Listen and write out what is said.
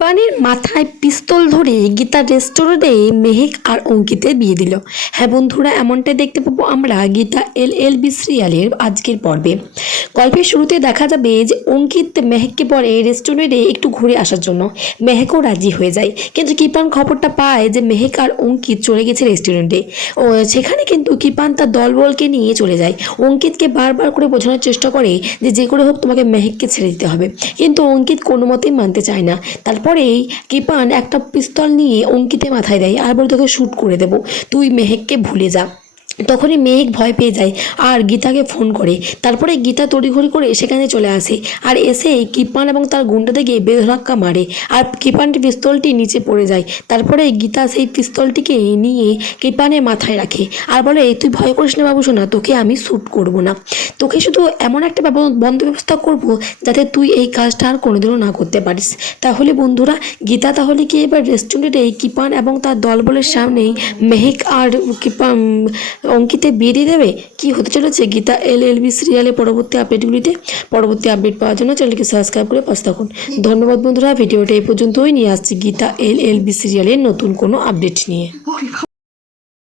পানির মাথায় পিস্তল ধরে গীতা রেস্টুরেন্টে মেহেক আর অঙ্কিতে বিয়ে দিল। হ্যাঁ বন্ধুরা, এমনটাই দেখতে পাবো আমরা গীতা এল এল বি সিরিয়ালের আজকের পর্বে। গল্পের শুরুতে দেখা যাবে যে অঙ্কিত মেহেককে পরে রেস্টুরেন্টে একটু ঘুরে আসার জন্য। মেহেকও রাজি হয়ে যায়। কিন্তু কিপান খবরটা পায় যে মেহেক আর অঙ্কিত চলে গেছে রেস্টুরেন্টে। ও সেখানে কিন্তু কিপান তার দলবলকে নিয়ে চলে যায়। অঙ্কিতকে বারবার করে বোঝানোর চেষ্টা করে যে যে করে হোক তোমাকে মেহেককে ছেড়ে দিতে হবে। কিন্তু অঙ্কিত কোনো মতেই মানতে চায় না। তারপরেই কিপান একটা পিস্তল নিয়ে অঙ্কিতে মাথায় দেয়, আর বলে তোকে শ্যুট করে দেবো। তুই মেহেককে ভুলে যা। তখনই মেঘ ভয় পেয়ে যায় আর গীতাকে ফোন করে। তারপরে গীতা তড়িঘড়ি করে সেখানে চলে আসে আর এসে কিপান এবং তার গুন্ডাদেরকে বেধরাক্কা মারে আর কিপানটি পিস্তলটি নিচে পড়ে যায়। তারপরে গীতা সেই পিস্তলটিকে নিয়ে কিপানের মাথায় রাখে আর বলে, তুই ভয় করিস না বাবু শোনা তোকে আমি শ্যুট করব না। তোকে শুধু এমন একটা বন্ধ ব্যবস্থা করব যাতে তুই এই কাজটা আর কোনোদিনও না করতে পারিস। তাহলে বন্ধুরা, গীতা তাহলে কি এবার রেস্টুরেন্টে কিপান এবং তার দলবলের সামনেই মেহেক আর কিপান অঙ্কিতে বিয়ে দিয়ে দেবে? কি হতে চলেছে? গীতা এল এল বি সিরিয়ালে পরবর্তী আপডেটগুলিতে পরবর্তী আপডেট পাওয়ার জন্য চ্যানেলকে সাবস্ক্রাইব করে পাশে থাকুন। ধন্যবাদ বন্ধুরা, ভিডিওটা এই পর্যন্তই। নিয়ে আসছি গীতা এল এল বি সিরিয়ালের নতুন কোনো আপডেট নিয়ে।